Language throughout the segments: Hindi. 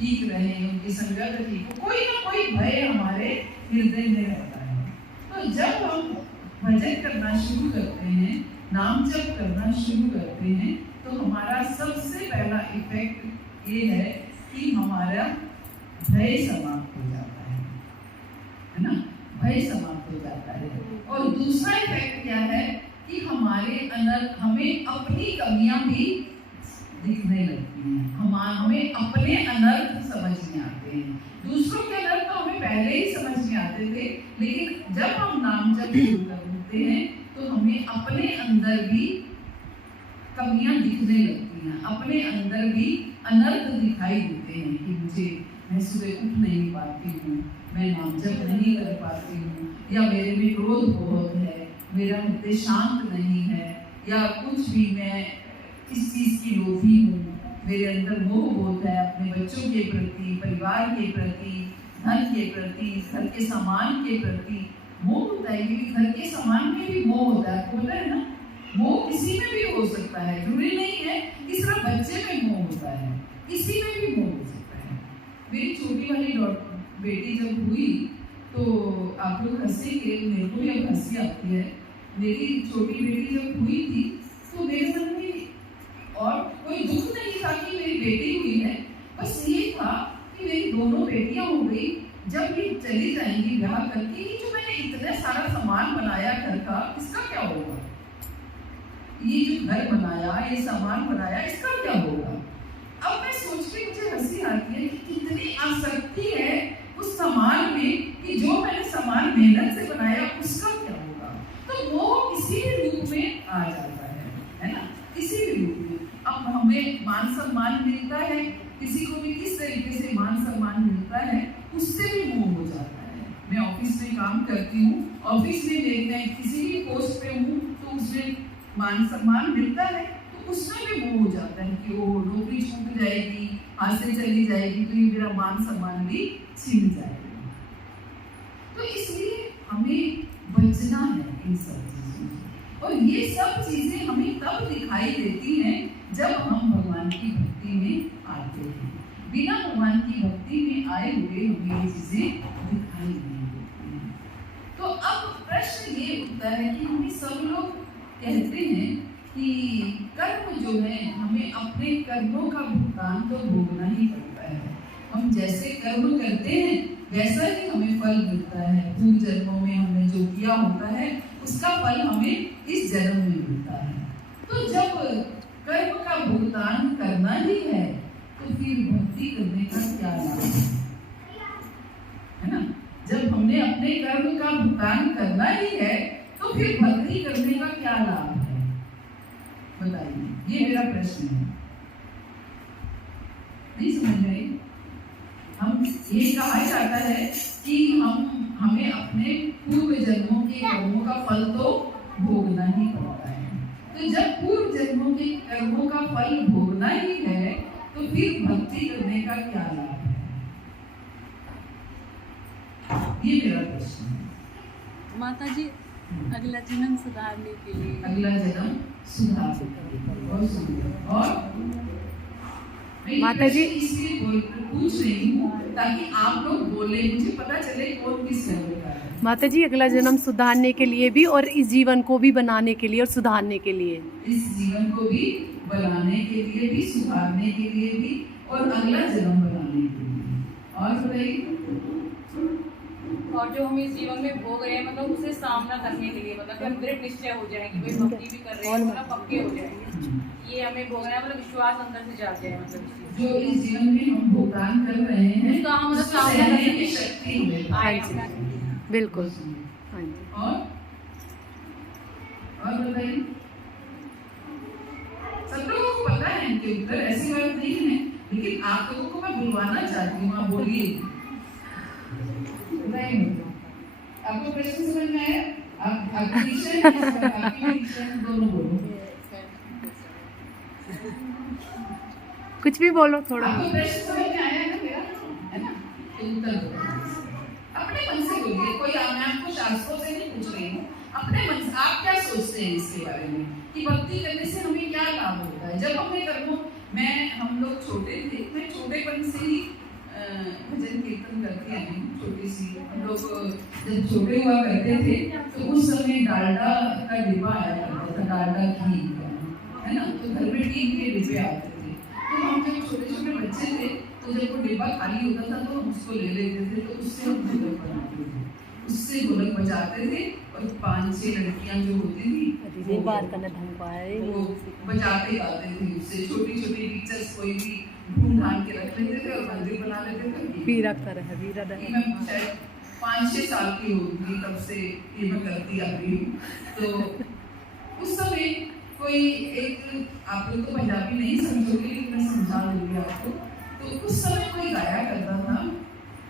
ठीक रहे, उनकी संगत ठीक हो, कोई ना कोई भय हमारे हृदय में रहता है। तो जब हम भजन करना शुरू करते हैं, नाम जप करना शुरू करते हैं, तो हमारा सबसे पहला इफेक्ट ये है कि हमारा भय समाप्त हो जाता है ना, भय समाप्त हो जाता है। और दूसरा इफेक्ट क्या है कि हमारे अंदर हमें अपनी कमियां भी दिखने लगती हैं, हमें अपने अनर्थ समझ में आते हैं। दूसरों के अनर्थ तो हमें पहले ही समझ में आते थे, लेकिन जब हम नाम जप शुरू करते हैं तो हमें अपने अंदर भी कमियां दिखने लगती हैं, अपने अंदर भी अनर्थ दिखाई देते हैं कि मैं सुबह उठ नहीं पाती हूँ, मैं नाम जप नहीं कर पाती हूँ, या मेरे में क्रोध बहुत है, मेरा हृदय शांत नहीं है, या कुछ भी मैं इस चीज की लोभी हूँ, मेरे अंदर मोह बहुत है अपने बच्चों के प्रति, परिवार के प्रति, धन के प्रति, घर के सामान के प्रति मोह होता है। क्योंकि घर के सामान में भी मोह होता है, आपको पता है ना, मोह किसी में भी हो सकता है, जरूरी नहीं है कि सिर्फ बच्चे में मोह होता है, किसी में भी मोह हो सकता है। मेरी छोटी वाली बेटी जब हुई तो आप लोग हंसेंगे, मेरे को भी अब हंसी आती है। मेरी छोटी बेटी जब हुई थी तो मेरे मन में और कोई दुख नहीं था कि मेरी बेटी हुई है, बस ये था कि मेरी दोनों बेटियां हो गई, जब ये चली जाएंगी ब्याह करके, ये जो मैंने इतना सारा सामान बनाया घर का, इसका क्या होगा, ये जो घर बनाया, ये सामान बनाया, इसका क्या होगा। अब मैं सोच के मुझे हंसी आती है कि कितनी आसक्ति है उस सामान में, कि जो मैंने सामान मेहनत से बनाया उसका क्या होगा। तो वो किसी भी रूप में आ जाता है ना, किसी भी रूप में। अब हमें मान सम्मान मिलता है, किसी को भी किस तरीके से मान सम्मान मिलता है, उससे भी मोह हो जाता है। मैं ऑफिस में काम करती हूँ, ऑफिस में मैं किसी भी पोस्ट पे हूँ तो उसमें मान सम्मान मिलता है, तो उसमें भी मोह हो जाता है कि वो नौकरी छूट जाएगी, हाथ से चली जाएगी, तो ये मेरा मान सम्मान भी छीन जाएगा। तो इसलिए हमें बचना है इन सब चीजों से। और ये सब चीजें हमें तब दिखाई देती हैं जब हम भगवान की भक्ति में आते हैं। बिना भगवान की भक्ति में आए हुए हमें ये चीजें दिखाई नहीं देती हैं। तो अब प्रश्न ये उठता है कि हमें सब लोग कहते हैं कि कर्म जो है, हमें अपने कर्मों का भुगतान तो भोगना ही पड़ता है। हम जैसे कर्म करते हैं वैसा ही हमें फल मिलता है। पूर्व जन्मों में हमने जो किया होता है उसका फल हमें इस जन्म में मिलता है। तो जब कर्म का भुगतान करना ही है तो फिर भक्ति करने का क्या लाभ है ना। जब हमने अपने कर्म का भुगतान करना ही है तो फिर भक्ति करने का क्या लाभ है, बताइए। ये मेरा प्रश्न है, नहीं समझ रहे। हम ये कहा जाता है कि हमें अपने पूर्व जन्मों के कर्मों का फल तो भोगना ही पड़ता है। तो जब पूर्व जन्मों के कर्मों का फल भोगना ही है तो फिर भक्ति करने का क्या लाभ है, ये मेरा प्रश्न है। माता जी, अगला जन्म सुधारने के लिए, अगला जन्म सुधारने के लिए, बहुत सुंदर। और माता जी इसलिए पूछ रही हूँ ताकि आप लोग बोले, मुझे पता चले कौन किस लेवल का है। माता जी, अगला जन्म सुधारने के लिए भी और इस जीवन को भी बनाने के लिए और सुधारने के लिए, इस जीवन को भी बनाने के लिए भी, सुधारने के लिए भी, और अगला जन्म बनाने के लिए। और बताइए। और जो हम इस जीवन में भोग रहे हैं, मतलब उसे सामना करने के लिए, मतलब हम दृढ़ निश्चय हो जाएंगे, भाई भक्ति भी कर रहे हैं, मतलब पक्के हो जाएंगे, ये हमें भोगना है, मतलब विश्वास अंदर से जाग जाए, मतलब जो इस जीवन में हम भुगतान कर रहे हैं उसका हम उसको सहने की शक्ति हमें आएगा। बिल्कुल। हाँ जी। और बताइए। सब लोगों को पता है इनके उत्तर, ऐसी बात नहीं है, लेकिन आप लोगों को मैं बुलवाना चाहती हूँ, आप बोलिए। आपको प्रश्न समझ में आया? आपकी दोनों बोलो, कुछ भी बोलो थोड़ा। आपको प्रश्न समझ में आया ना मेरा, है ना? तो उत्तर दो, अपने मन से बोलिए। कोई मैं आपको शास्त्रों से नहीं पूछ रही हूँ, अपने मन से आप क्या सोचते हैं इसके बारे में कि भक्ति करने से हमें क्या लाभ होता है। जब हमने कर्मों, हम लोग छोटे थे, मैं छोटेपन से ही करती है छोटी सी, हम लोग जब छोटे हुआ करते थे तो उस समय डालडा का डिब्बा आया करता था, डालडा घी का, है ना, तो घर में टीन के डिब्बे आते थे। तो हम जब छोटे छोटे बच्चे थे तो जब वो डिब्बा खाली होता था तो हम उसको ले लेते थे, तो उससे हम ढोलक बनाते थे, उससे ढोलक बजाते थे। और 5-6 लड़कियां जो होती थी वो बजाते गाते थे, उससे छोटी छोटी टीचर्स कोई भी ढूंढ ढांड के रख लेते थे और मंदिर बना लेते थे। वीरा कर है, वीरा मैं शायद 5-6 साल की होगी तब से ये मैं करती आ रही हूँ। तो उस समय कोई एक, आप लोग तो पंजाबी नहीं समझोगे लेकिन मैं समझा दूंगी आपको। तो उस समय कोई गाया करता था,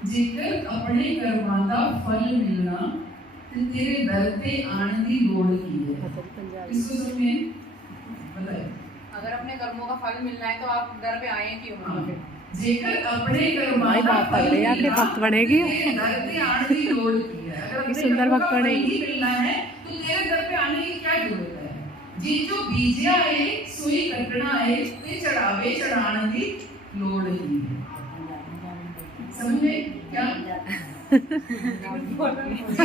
जेकर अपने कर्मां दा फल मिलना ते तेरे दर ते आने दी लोड़ की है। इसको समझे बताइए। अगर अपने कर्मों का फल मिलना है तो आप दर पे आए क्यों? जेकर अपने कर्मां दा फल के भक्त बनेगी, दर ते आने दी लोड़ की है। अगर सुंदर भक्त बनेगी मिलना है तो तेरे दर पे आने की क्या जरूरत है? जी जो बीजिया है सोई कटना है ते चढ़ावे चढ़ाने दी लोड़ की है। समझे क्या? जी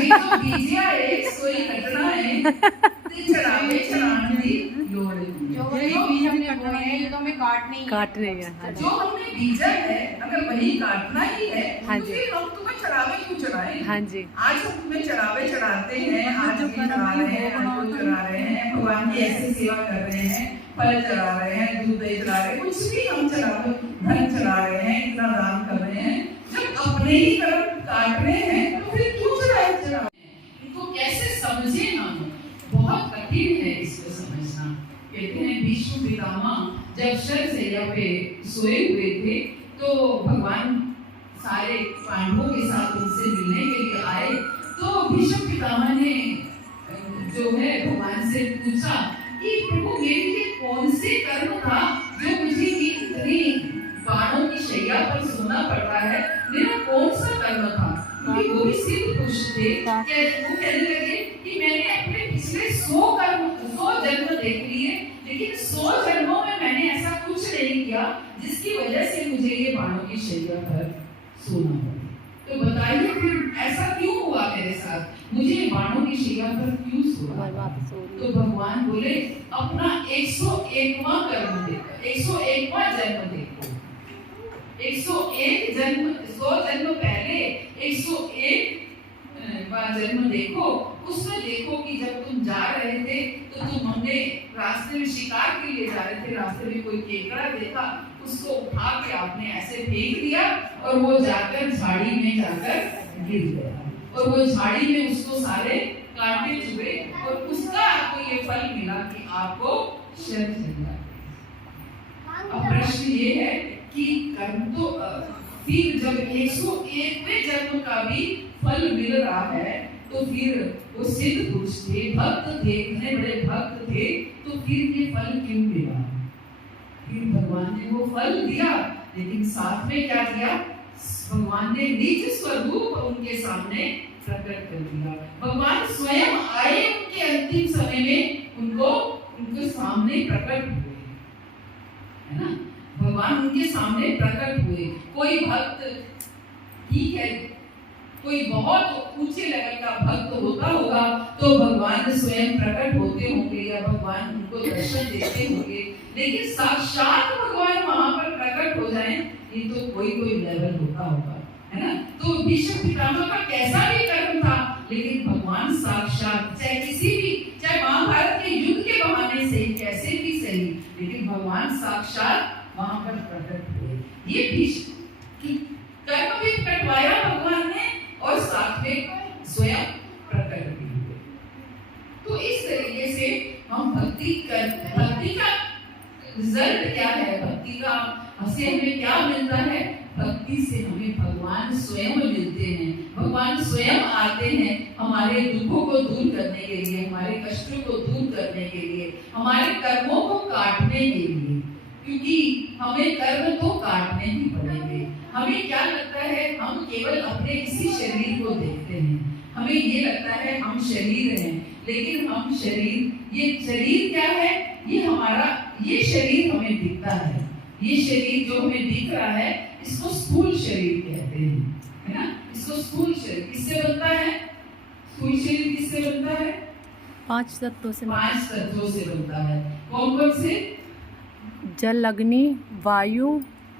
जो बीजिया है सोई कटना है ते चढ़ावे चढ़ाने दी लोड़ की है। जो बीज हमने बोए हैं ये तो हमें काटने ही है। जो हमने बीजा है अगर वही काटना ही है हाँ तो जी, फिर हम तुम्हें चढ़ावे क्यों चढ़ाए? हाँ जी, आज हम तुम्हें चढ़ावे चढ़ाते हैं, आज जो चढ़ा रहे हैं, आज वो चढ़ा रहे हैं, भगवान की ऐसी सेवा कर रहे हैं, फल चढ़ा रहे हैं, दूध दही चढ़ा रहे हैं, कुछ भी हम चढ़ावे, धन चढ़ा रहे हैं, इतना दान कर रहे हैं। जब अपने ही कर्म काट रहे हैं तो फिर क्यों चढ़ावे? इनको कैसे समझे हम? बहुत कठिन है इसको समझना। कहते हैं भीष्म पितामह जब शरशैया पे सोए हुए थे तो भगवान सारे पांडवों के साथ उनसे मिलने के लिए आए। तो भीष्म पितामह ने जो है भगवान से पूछा कि प्रभु मेरे लिए कौन से कर्म था जो मुझे इतनी बाणों की शैया पर सोना पड़ रहा है, मेरा कौन सा कर्म था? क्योंकि वो भी सिद्ध पुरुष थे। वो कहने लगे कि मैंने अपने पिछले 100 जन्म देख लिए, लेकिन 100 जन्मों में मैंने ऐसा कुछ नहीं किया जिसकी वजह से मुझे ये बाणों की शैया पर सोना पड़ा। तो बताइए फिर ऐसा क्यों हुआ मेरे साथ, मुझे बाणों की शैया पर क्यों सोना? तो भगवान बोले अपना 101वां कर्म देखो, 101वां जन्म देखो। 101 जन्म, 100 जन्म पहले 101 जन्म देखो। उसमें देखो कि जब तुम जा रहे थे तो तुम हमने रास्ते में शिकार के लिए जा रहे थे, रास्ते में कोई केकड़ा देखा, उसको उठा के आपने ऐसे फेंक दिया और वो जाकर झाड़ी में जाकर गिर गया और वो झाड़ी में उसको सारे कांटे चुभे और उसका आपको ये फल मिला कि आपको शर चल गया। अब प्रश्न ये है कि कर्म तो फिर जब 101वें जन्म का भी फल मिल रहा है तो फिर वो सिद्ध पुरुष थे, भक्त थे, इतने बड़े भक्त थे, तो फिर ये फल क्यों मिला? फिर भगवान ने वो फल दिया, लेकिन साथ में क्या दिया? भगवान ने निज स्वरूप उनके सामने प्रकट कर दिया। भगवान स्वयं आए उनके अंतिम समय में, उनके सामने प्रकट हुए, है ना? भगवान उनके सामने प्रकट हुए। कोई भक्त ठीक है, कोई बहुत ऊंचे लेवल का भक्त होता होगा तो भगवान स्वयं प्रकट होते होंगे या भगवान उनको दर्शन देते होंगे, लेकिन साक्षात भगवान वहां पर प्रकट हो जाएं ये तो कोई लेवल होता होगा, है ना? तो भीष्म पितामह का कैसा भी कर्म था, लेकिन भगवान साक्षात, चाहे किसी भी, चाहे महाभारत के युद्ध के बहाने से कैसे भी सही, लेकिन भगवान साक्षात वहां पर प्रकट हुए। ये भीष्म कर्म भी कटवाया भगवान ने और साथ में स्वयं प्रकट भी हुए। तो इस तरीके से हम भक्ति का रिजल्ट क्या है, भक्ति का हमसे हमें क्या मिलता है? भक्ति से हमें भगवान स्वयं मिलते हैं। भगवान स्वयं आते हैं हमारे दुखों को दूर करने के लिए, हमारे कष्टों को दूर करने के लिए, हमारे कर्मों को काटने के लिए, क्योंकि हमें कर्म तो काटने ही पड़ेंगे। हमें क्या लगता है, हम केवल अपने इसी शरीर को देखते हैं, हमें ये लगता है हम शरीर हैं, लेकिन हम शरीर, ये शरीर क्या है? ये हमारा, ये शरीर हमें दिखता है, ये शरीर जो हमें दिख रहा है इसको स्थूल शरीर कहते हैं, है ना। इसको स्थूल शरीर किससे बनता है? स्थूल शरीर किससे बनता है? 5 तत्वों से। 5 तत्वों से बनता है। कौन कौन से? जल, अग्नि, वायु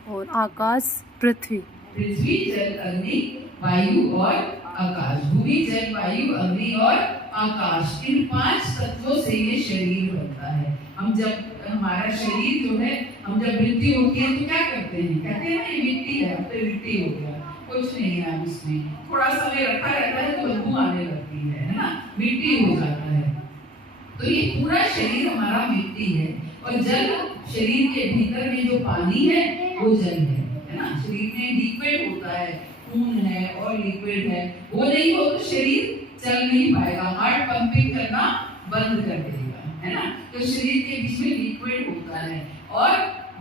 और आकाश, पृथ्वी। पृथ्वी, जल, अग्नि, वायु और आकाश। भूमि, जल, वायु, अग्नि और आकाश, इन 5 तत्वों से ये शरीर बनता है। हम जब हमारा शरीर जो है, हम जब मृत्यु होती है तो क्या करते हैं? कहते हैं ना ये मिट्टी है, अब तो मिट्टी हो गया, कुछ नहीं है अब इसमें, थोड़ा समय रखा रहता है तो बदबू आने लगती है ना, मिट्टी हो जाता है। तो ये पूरा शरीर हमारा मिट्टी है। और जल, शरीर के भीतर में जो पानी है वो जल है ना। शरीर में लिक्विड होता है, खून है और लिक्विड है, वो नहीं हो तो शरीर चल नहीं पाएगा, हार्ट पंपिंग करना बंद कर देगा, है ना। तो शरीर के बीच में लिक्विड होता है और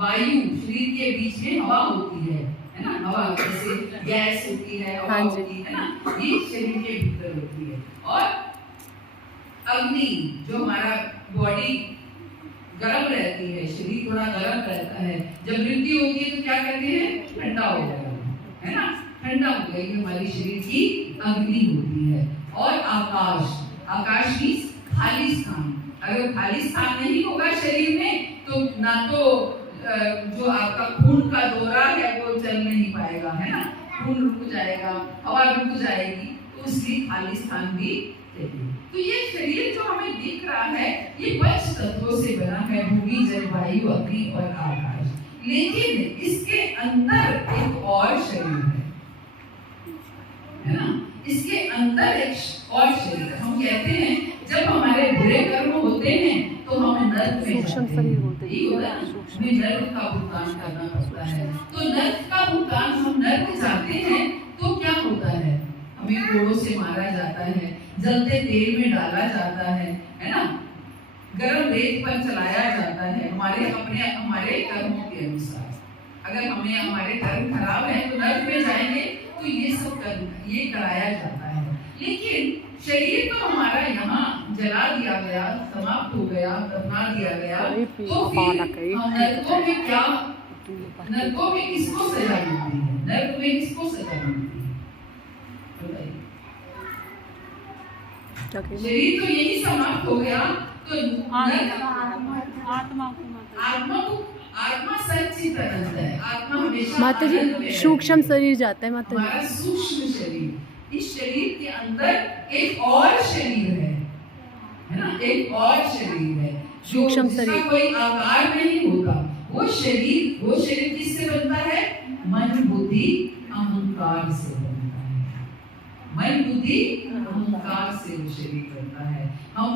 वायु, शरीर के बीच में हवा होती है ना। हवा जैसे गैस होती है, हवा होती है ना, ये शरीर के भीतर होती है। और अग्नि, जो हमारा बॉडी गर्म रहती है, शरीर थोड़ा गर्म रहता है, जब मृत्यु होती है तो क्या कहते हैं? ठंडा हो गया, है ना, ठंडा हो गया, ये हमारी शरीर की अग्नि होती है। और आकाश, आकाश मीन्स खाली स्थान। अगर खाली स्थान नहीं होगा शरीर में तो ना तो जो आपका खून का दौरा है वो चल नहीं पाएगा, है ना, खून रुक जाएगा, हवा रुक जाएगी, तो इसलिए खाली स्थान भी चाहिए। तो ये शरीर जो हमें दिख रहा है ये 5 तत्वों से बना है, भूमि, जल, वायु, अग्नि और आकाश। लेकिन इसके अंदर एक और शरीर है ना, इसके अंदर एक और शरीर। हम कहते हैं जब हमारे बुरे कर्म होते हैं तो हम नर्क में जाते हैं, हमें नर्क का भुगतान करना पड़ता है। तो नर्क का भुगतान, हम नर्क जाते हैं तो क्या होता है? हमें घोड़ों से मारा जाता है, जलते तेल में डाला जाता है ना, गर्म रेत पर चलाया जाता है, हमारे कर्मों के अनुसार। अगर हमें हमारे कर्म खराब है तो नर्क में जाएंगे, तो ये सब कर्म ये कराया जाता है। लेकिन शरीर तो हमारा यहाँ जला दिया गया, समाप्त हो गया, दफना दिया गया, तो फिर नरकों में क्या, नरकों में किसको सजा मिलती है? नरक में किसको सजा मिलती है? शरीर तो यही समाप्त हो गया, तो आत्मा सच्चिदानंद है, आत्मा हमेशा माता जी सूक्ष्म शरीर जाता है। माता जी हमारा सूक्ष्म शरीर, इस शरीर के अंदर एक और शरीर है ना, एक और शरीर है, सूक्ष्म शरीर, कोई आकार नहीं होता। वो शरीर किससे बनता है? मन, बुद्धि, अहंकार से बनता है। मन, बुद्धि, अहंकार से वो शरीर बनता है। हम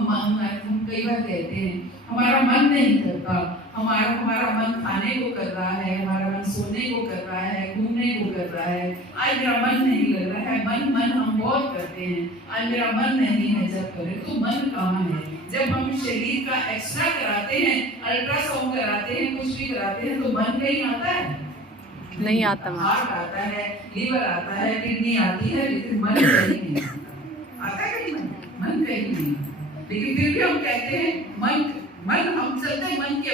कई बार कहते हैं हमारा मन नहीं करता, हमारा मन खाने को कर रहा है, हमारा मन सोने को कर रहा है, घूमने को कर रहा है, आज मेरा मन नहीं लग रहा है। मन हम बहुत करते हैं, आज मेरा मन नहीं है, जब करें तो मन कहाँ है? जब हम शरीर का एक्सरा कराते हैं, अल्ट्रासाउंड कराते हैं, कुछ भी कराते हैं, तो मन कहीं आता है? नहीं आता। हार्ट आता है, लीवर आता है, किडनी आती है, लेकिन मन कहीं नहीं आता है। कहीं मन कहीं नहीं। लेकिन फिर भी हम कहते हैं मन हम चलते मन के